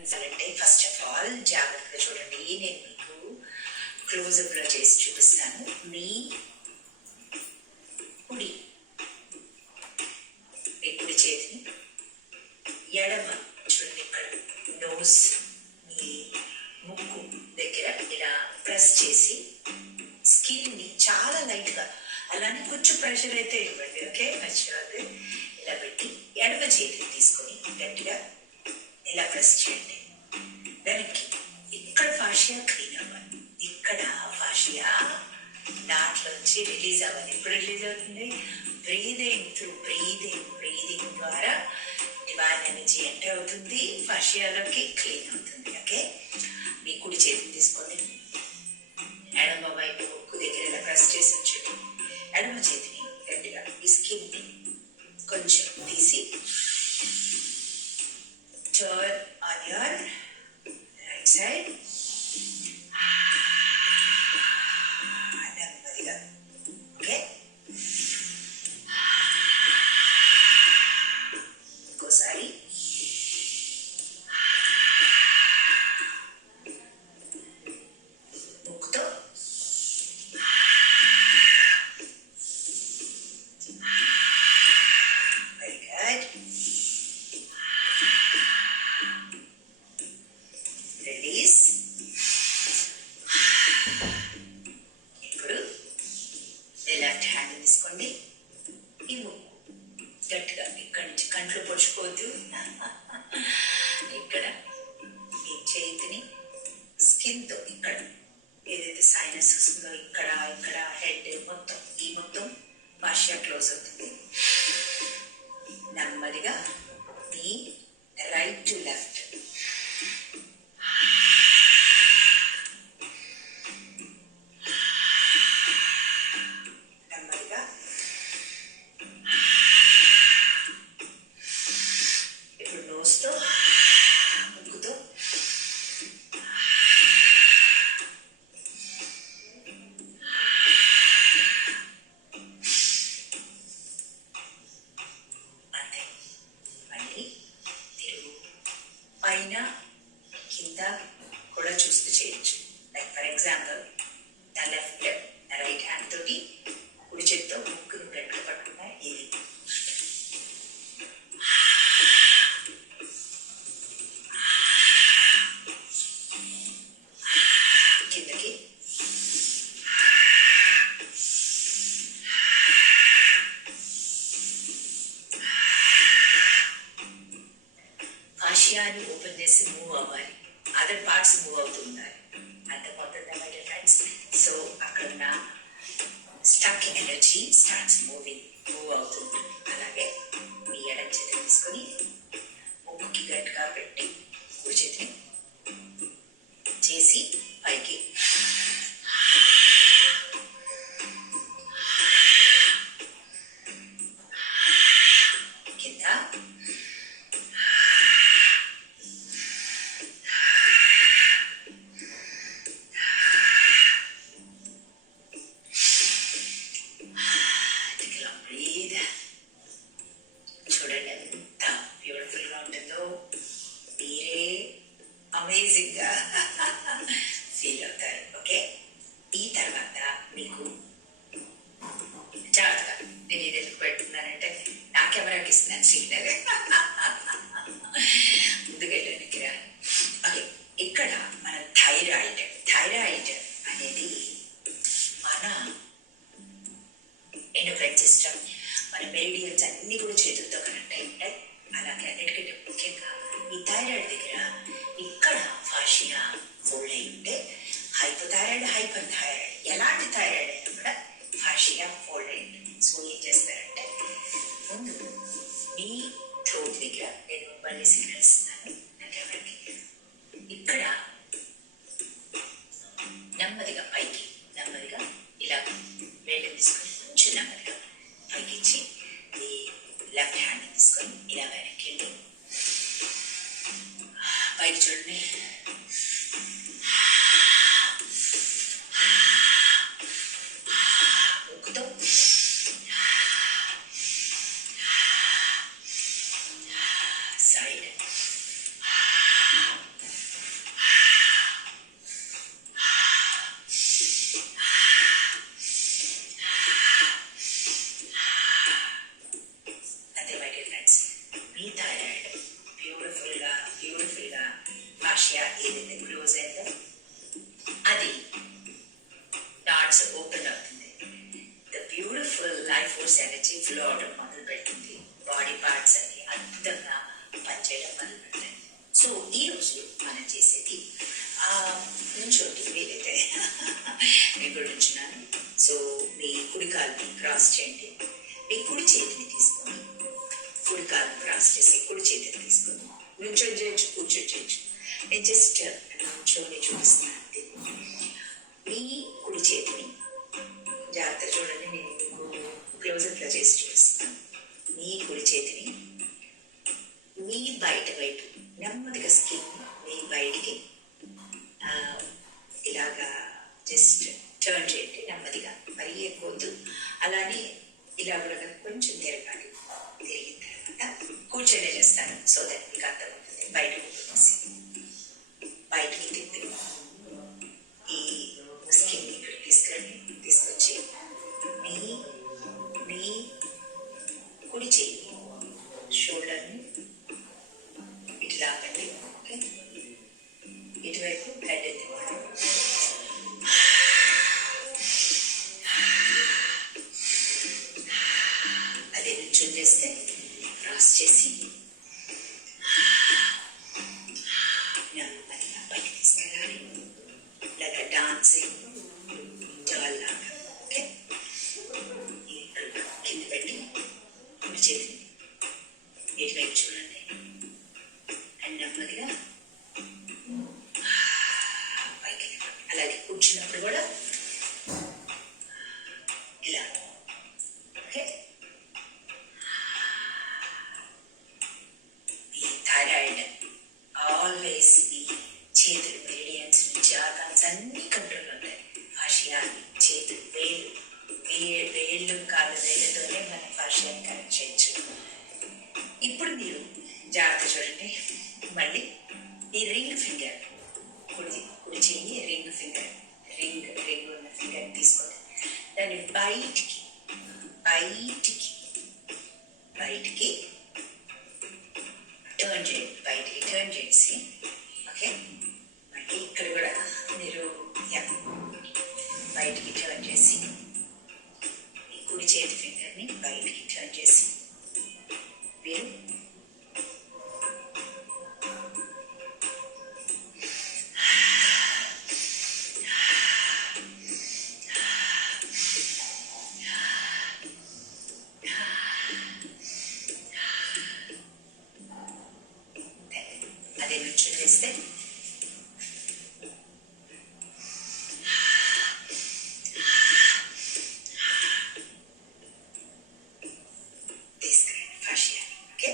అంటే first of all జాగ్రత్తగా చూడండి. నేను మీకు క్లోజప్లో చేసి చూపిస్తాను. మీ కుడి చేతిని ఎడమ చూడండి, ఇక్కడ నోస్ మీ ముక్కు దగ్గర ఇలా ప్రెస్ చేసి స్కిన్ని చాలా లైట్గా, అలానే కొంచెం ప్రెషర్ అయితే ఇవ్వండి. ఓకే, మర్చిపోద్దు. ఇలా పెట్టి ఎడమ చేతిని తీసుకొని గట్టిగా ఇలా ప్రెస్ చేయండి. వెనక్కి ఇక్కడ ఫాషియా క్లీన్ అవ్వాలి. ఇక్కడ ఫాషియా నాట్లోంచి రిలీజ్ అవ్వాలి. ఎప్పుడు రిలీజ్ అవుతుంది? బ్రీదింగ్ త్రూ బ్రీదింగ్ ద్వారా డివైన్ ఎనర్జీ ఎంటర్ అవుతుంది, ఫాషియాలోకి క్లీన్ అవుతుంది. ఓకే, మీ కుడి చేతిని తీసుకొని ఎడమ వైపు ముక్కు దగ్గర ఇలా ప్రెస్ చేసి ఉంచండి. ఎడమ చేతిని గట్టిగా ఈ స్కిన్ని కొంచెం తీసి turn on your right side. నెమ్మదిగా. ఓకే, ఇంకోసారి. ముక్కుతో వెరీ గుడ్. రిలీజ్. ఇప్పుడు లెఫ్ట్ హ్యాండ్ తీసుకోండి. ఈ ముక్కు గట్టిగా ఇక్కడి నుంచి కంట్లో పొడుచుకోవద్దు. ఇక్కడ ఈ చేతిని స్కిన్తో ఇక్కడ ఏదైతే సైనస్ వస్తుందో ఇక్కడ హెడ్ మొత్తం ఈ మొత్తం ఫాషియా క్లోజ్ అవుతుంది. నెమ్మదిగా మీ రైట్ టు లెఫ్ట్ నెమ్మదిగా. ఇప్పుడు నోస్తో ముక్కుతో అంతే. మళ్ళీ తిరుగు. పైన కింద కూడా చూస్తూ చేయొచ్చు. లైక్ ఫర్ ఎగ్జాంపుల్ నా రైట్ హ్యాండ్ తోటి కుడి చేతితో ముక్కును గట్టిగా పట్టుకున్నా. ఇది కిందకి ఫాషియాని ఓపెన్ చేసి మూవ్ అవ్వాలి. అదర్ పార్ట్స్ మూవ్ అవుతూ ఉండాలి. అర్థమవుతుందా మై డియర్ ఫ్రెండ్స్? సో అక్కడ ఉన్న స్టక్ ఎనర్జీ స్టార్ట్స్ మూవ్ అవుతుంది. అలాగే మీ ఎడమ చేతిని తీసుకొని ముక్కుకి గట్టిగా పెట్టి కుడి చేతిని చేసి పైకి కింద చూడండి ఎంత బ్యూటిఫుల్ గా ఉంటుందో. మీరే అమేజింగ్ గా ఫీల్ అవుతారు. ఓకే, ఈ తర్వాత మీకు జాగ్రత్తగా నేను ఇది ఎందుకు పెట్టుకున్నానంటే నా కెమెరాకి ఇస్తున్నాను సిగ్నల్. ముందుగా వెనక్కి రా. ఓకే, ఇక్కడ మన థైరాయిడ్ అనేది మన ఎండోక్రైన్ సిస్టమ్, మన మెరిడియన్స్ అన్ని కూడా చేతులతో కనెక్ట్ అయి ఉంటాయి. అలాగే అన్నిటికంటే ముఖ్యంగా ఈ థైరాయిడ్ దగ్గర ఇక్కడ ఫాషియా ఫోల్డ్ అయి ఉంటే హైపోథైరాయిడ్, హైపర్ థైరాయిడ్, ఎలాంటి థైరాయిడ్ అయినా కూడా ఫాషియా ఫోల్డ్ అయి ఉంటుంది. సో ఏం చేస్తారంటే ముందు మీ థ్రోట్ దగ్గర నేను మళ్ళీ సిగ్నల్ ఇస్తున్నాను నా కెమెరాకి. ఇక్కడ నెమ్మదిగా పైకి నెమ్మదిగా ఇలా వేళ్ళు తీసుకొని కొంచెం నెమ్మదిగా పైకి ఇచ్చి ఈ లెఫ్ట్ హ్యాండ్ తీసుకొని ఇలా వెనక్కి వెళ్ళి పైకి చూడండి. ముక్కుతో side. బ్యూటిఫుల్గా ఫాషియా ఏదైతే క్లోజ్ అయిందో అది డాట్స్ ఓపెన్ అవుతుంది. The beautiful life force energy flow అవడం మొదలు పెడుతుంది. బాడీ పార్ట్స్ అన్ని అద్భుతంగా పనిచేయడం మొదలు పెడతాయి. సో ఈరోజు మనం చేసేది నుంచోటి వీలైతే నేను కూడా ఉంచున్నాను. సో మీ కుడి కాలుని క్రాస్ చేయండి. మీ కుడి చేతిని తీసుకొని కుడి కాలుని క్రాస్ చేసి కుడి చేతిని తీసుకొని నుంచొని చేయొచ్చు, కూర్చొని చేయొచ్చు. నేను జస్ట్ నుంచోని చూపిస్తున్నాను. మీ కుడి చేతిని జాగ్రత్త చూడండి, నేను మీకు క్లోజప్లో చేసి చూపిస్తున్నాను. మీ కుడి చేతిని మీ బయట వైపు నెమ్మదిగా స్కిన్ మీ బయటికి ఇలాగా జస్ట్ టర్న్ చేయండి నెమ్మదిగా, మరీ ఎక్కువద్దు. అలానే ఇలా కూడా కొంచెం తిరగాలి. తిరిగిన తర్వాత కూర్చొని చేస్తాను సో దట్ మీకు అర్థమవుతుంది. బయటకు తీసి బయటకి తిప్పి ఈ స్కిన్ ఇక్కడ తీసుకొచ్చి మీ మీ కుడి చెయ్యి షోల్డర్ని ఇట్లా లాగండి. ఓకే, ఇటువైపు హెడ్ తిప్పండి. అదే నుంచొని చేస్తే క్రాస్ చేసి నెమ్మదిగా బయటకు తీసుకెళ్ళాలి. ఇలాగ డాన్సింగ్ డాల్ లాగా. ఓకే, కింద పెట్టి కుడి చేతిని ఇటువైపు చూడండి అండ్ నెమ్మదిగా పైకి. అలాగే కూర్చున్నప్పుడు కూడా ఇలా. ఓకే, ఈ థైరాయిడ్ ఆల్వేస్ ఈ చేతులు మెరిడియన్స్ నుంచి ఆర్గాన్స్ అన్ని కంట్రోల్ ఉంటాయి. ఫాషియా చేతులు వేళ్ళు కాళ్ళ వేళ్ళతోనే మనం ఫాషియాని కనెక్ట్ చేయొచ్చు. ఇప్పుడు మీరు జాగ్రత్త చూడండి. మళ్ళీ ఈ రింగ్ ఫింగర్ కుడి చెయ్యి రింగ్ ఫింగర్ రింగ్ ఉన్న ఫింగర్ తీసుకోండి. దాన్ని బయటికి టర్న్ చేయండి. బయటికి టర్న్ చేసి ఓకే, మళ్ళీ ఇక్కడ కూడా మీరు బయటికి టర్న్ చేసి ఈ కుడి చేతి ఫింగర్ని బయటికి టర్న్ చేసి మీరు అదే నుంచి చేస్తే తీసుకురండి ఫాషియా. Okay,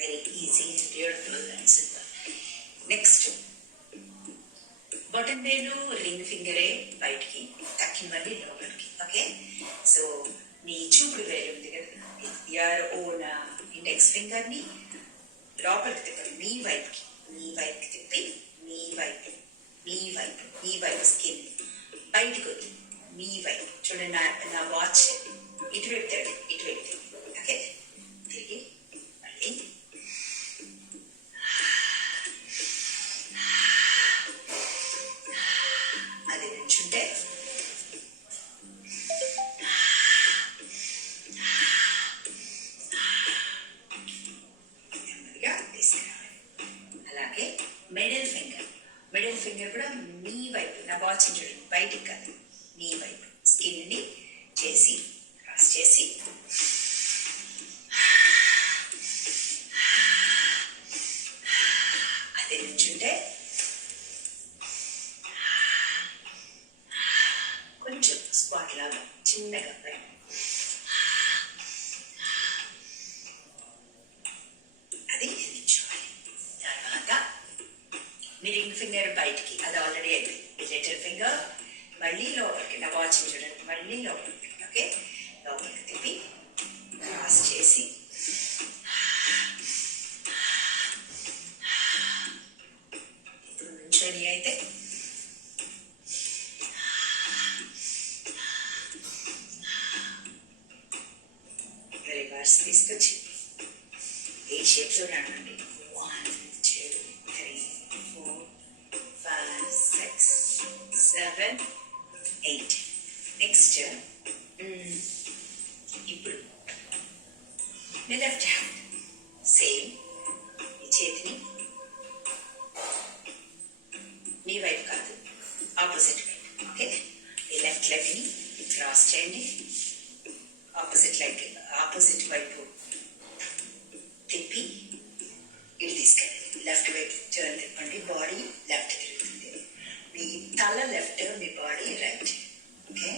very easy and beautiful and simple. Next button వేలు రింగ్ ఫింగరే బయటికి తక్కిన మళ్ళీ లోపలికి. ఓకే, సో మీ చూపుడు వేలు ఉంది కదా, యువర్ ఓన్ ఇండెక్స్ ఫింగర్ని లోపలికి తిప్పండి. మీ వైపుకి తిప్పి మీ వైపు స్కిన్ బయటకు వద్దు. మీ వైపు చూడండి. నా వాచ్ ఇటువైపు తిరిగి ఓకే, తిరిగి మళ్ళీ అది నుంచుంటే నెమ్మదిగా తీసుకురావాలి. అలాగే మిడిల్ ఫింగర్ కూడా మీ వైపు, నా వాచ్ చూడండి, బయటికి కాదు, మీ వైపు స్కిన్ని చేసి క్రాస్ చేసి అదే నుంచుంటే కొంచెం స్క్వాట్ లాగా చిన్నగా అది నిల్చోవాలి. తర్వాత మీ రింగ్ ఫింగర్ బయటికి, అది ఆల్రెడీ అయిపోయింది. లిటిల్ ఫింగర్ మళ్ళీ లోపలికి, నా వాచ్ చూడండి, మళ్ళీ లోపలికి. ఓకే, లోపలికి తిప్పి క్రాస్ చేసి ఇప్పుడు నుంచొని అయితే రివర్స్ తీసుకొచ్చి ఈ షేప్లో రానండి. 1 2 3 7, 8. నెక్స్ట్ ఇప్పుడు మీ లెఫ్ట్ హ్యాండ్ సేమ్ ఈ చేతిని మీ వైపు కాదు ఆపోజిట్ వైపు. ఓకే, ఈ లెఫ్ట్ లెగ్ని క్రాస్ చేయండి, ఆపోజిట్ వైపు తిప్పి ఇటు తీసుకెళ్ళండి. లెఫ్ట్ వైపు టర్న్ తిప్పండి, బాడీ లెఫ్ట్ తిరుగుతుంది. మీ తల లెఫ్ట్, మీ బాడీ రైట్. ఓకే,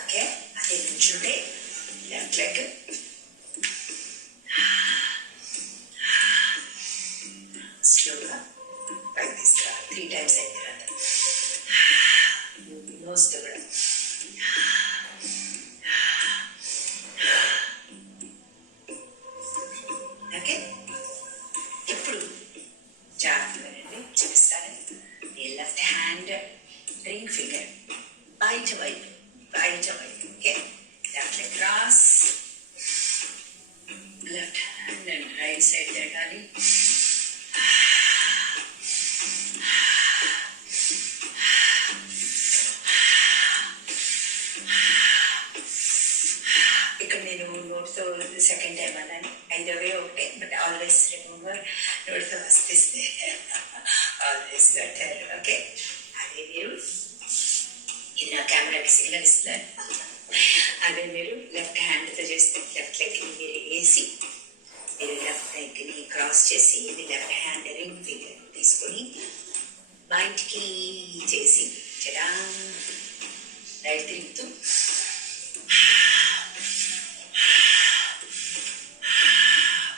ఓకే అదే నుంచుంటే లెఫ్ట్ లెగ్ స్లోగా పైకి తీసుకురా. 3 times అయిన తర్వాత నోస్తో కూడా ఓకే. ఇప్పుడు జాగ్రత్తగా రండి, చూపిస్తాను. ఈ లెఫ్ట్ హ్యాండ్ రింగ్ ఫింగర్ బయట వైపు. Okay, left leg cross, left hand and right side తిరగాలి. ఇక్కడ నేను నోట్తో సెకండ్ టైం అన్నాను, ఐదవే ఒకటే. బట్ ఆల్వేస్ రిమెంబర్, నోట్తో వస్తే ఆల్వేస్ బెటర్. ఓకే, అదే మీరు ఇది నా కెమెరాకి సిగ్నల్ ఇస్తున్నారు. అదే మీరు లెఫ్ట్ హ్యాండ్తో చేస్తే లెఫ్ట్ లెగ్ని మీరు వేసి, మీరు లెఫ్ట్ లెగ్ని క్రాస్ చేసి, ఇది లెఫ్ట్ హ్యాండ్ రింగ్ ఫింగర్ తీసుకొని బయటికి చేసి చడా రైట్ తిరుగుతూ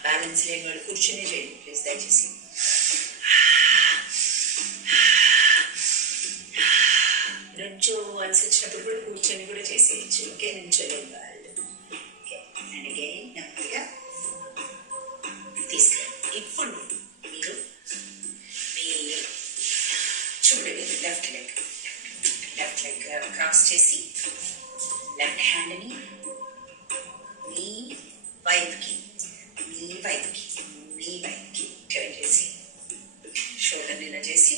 బ్యాలెన్స్ లేని వాడు కూర్చొని చేయండి ప్లీజ్ దయచేసి. నుంచో వన్స్ వచ్చినప్పుడు కూడా కూర్చొని కూడా చేసేయచ్చు. ఓకే, నుంచోలేని వాళ్ళు. ఓకే, అండ్ అగైన్ నెమ్మదిగా తీసుకురండి. ఇప్పుడు మీరు మీ చూడండి, లెఫ్ట్ లెగ్ క్రాస్ చేసి లెఫ్ట్ హ్యాండ్ని మీ వైపుకి టర్న్ చేసి షోల్డర్ని ఇలా చేసి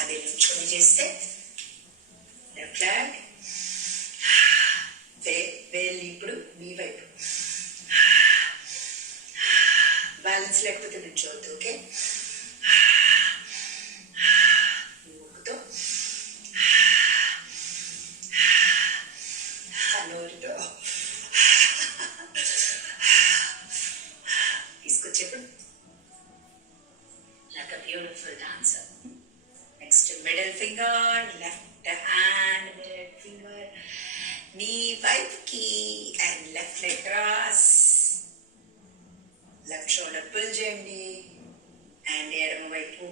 అదే నుంచొని చేస్తే లెఫ్ట్ లెగ్ వేళ్ళు ఇప్పుడు మీ వైపు. బ్యాలెన్స్ లేకపోతే నుంచోవద్దు. ఓకే, ముక్కుతో నోరుతో తీసుకొచ్చేప్పుడు like a beautiful dancer. Next, middle finger, left hand, middle finger, knee wipe key, and left leg cross. Left shoulder pull చేయండి, అండ్ ఎడమ వైపు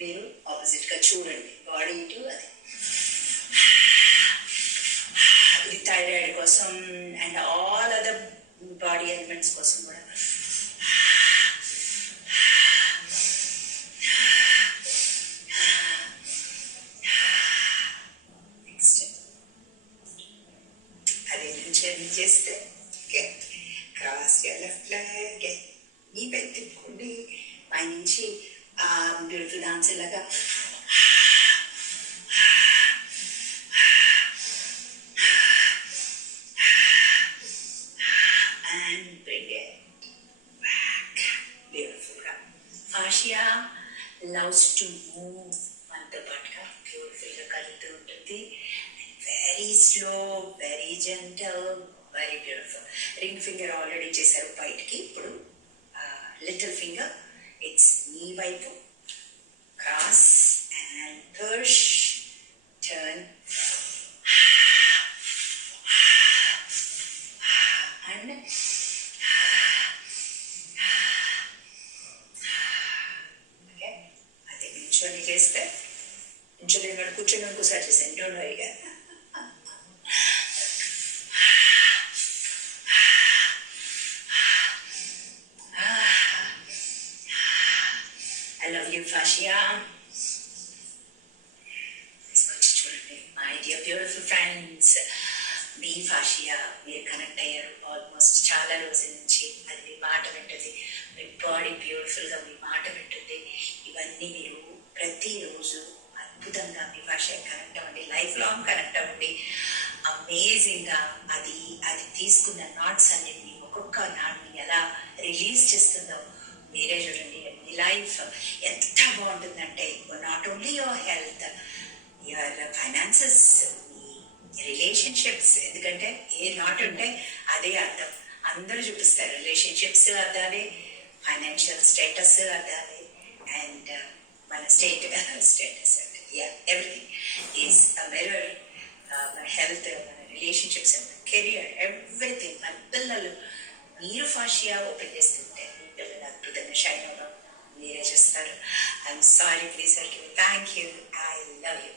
మీరు ఆపోజిట్గా చూడండి, బాడీ ఇటు. అది ఇది థైరాయిడ్ కోసం and all other body elements కోసం కూడా. నెక్స్ట్ అదే నుంచి చేస్తే ఓకే, క్రాస్ లెఫ్ట్ లెగ్ నీ పైకి తిప్పుకోండి, పైనుంచి బ్యూటిఫుల్ డాన్స్ లాగా and bring it back beautifully. Fascia loves to move మనతో పాటుగా బ్యూటిఫుల్గా కలుగుతూ ఉంటుంది. Very slow, very gentle, very beautiful. Ring finger already చేశారు బయటికి. ఇప్పుడు లిటిల్ ఫింగర్ ఇట్స్ నీ వైపు cross and push turn and okay. అది నించొని చేస్తే నించొని కూర్చొని ఇంకోసారి చేసాను. Don't worry. ఫాషియా తీసుకొచ్చి చూడండి. మై డియర్ బ్యూటిఫుల్ ఫ్రెండ్స్, మీ ఫాషియా మీరు కనెక్ట్ అయ్యారు ఆల్మోస్ట్ చాలా రోజుల నుంచి. అది మీ మాట వింటుంది, మీ బాడీ బ్యూటిఫుల్గా మీ మాట వింటుంది. ఇవన్నీ మీరు ప్రతిరోజు అద్భుతంగా మీ భాష కనెక్ట్ అవ్వండి, లైఫ్ లాంగ్ కనెక్ట్ అవ్వండి. అమేజింగ్గా అది అది తీసుకున్న నాట్స్ అన్నింటినీ ఒక్కొక్క నాట్ని ఎలా రిలీజ్ చేస్తుందో మీరే చూడండి. మీ లైఫ్ ఎంత బాగుంటుందంటే not only your health, your finances, me relationships. ఎందుకంటే ఏ నాట్ ఉంటే అదే అర్థం. అందరూ చూపిస్తారు రిలేషన్షిప్స్ అర్థాలే, ఫైనాన్షియల్ స్టేటస్ అర్థాలే, అండ్ మన స్టేటస్ అంటే ఎవ్రీథింగ్ ఈజ్ అ మిర్రర్. మన హెల్త్, మన రిలేషన్షిప్స్, మన కెరియర్, ఎవ్రీథింగ్. మన పిల్లలు మీరు ఫాషియా ఓపెన్ చేస్తుంటే మీ పిల్లలు అద్భుతంగా షైన్ అవ్వడం మీరే చూస్తారు. I'm sorry, please thank you, I love you.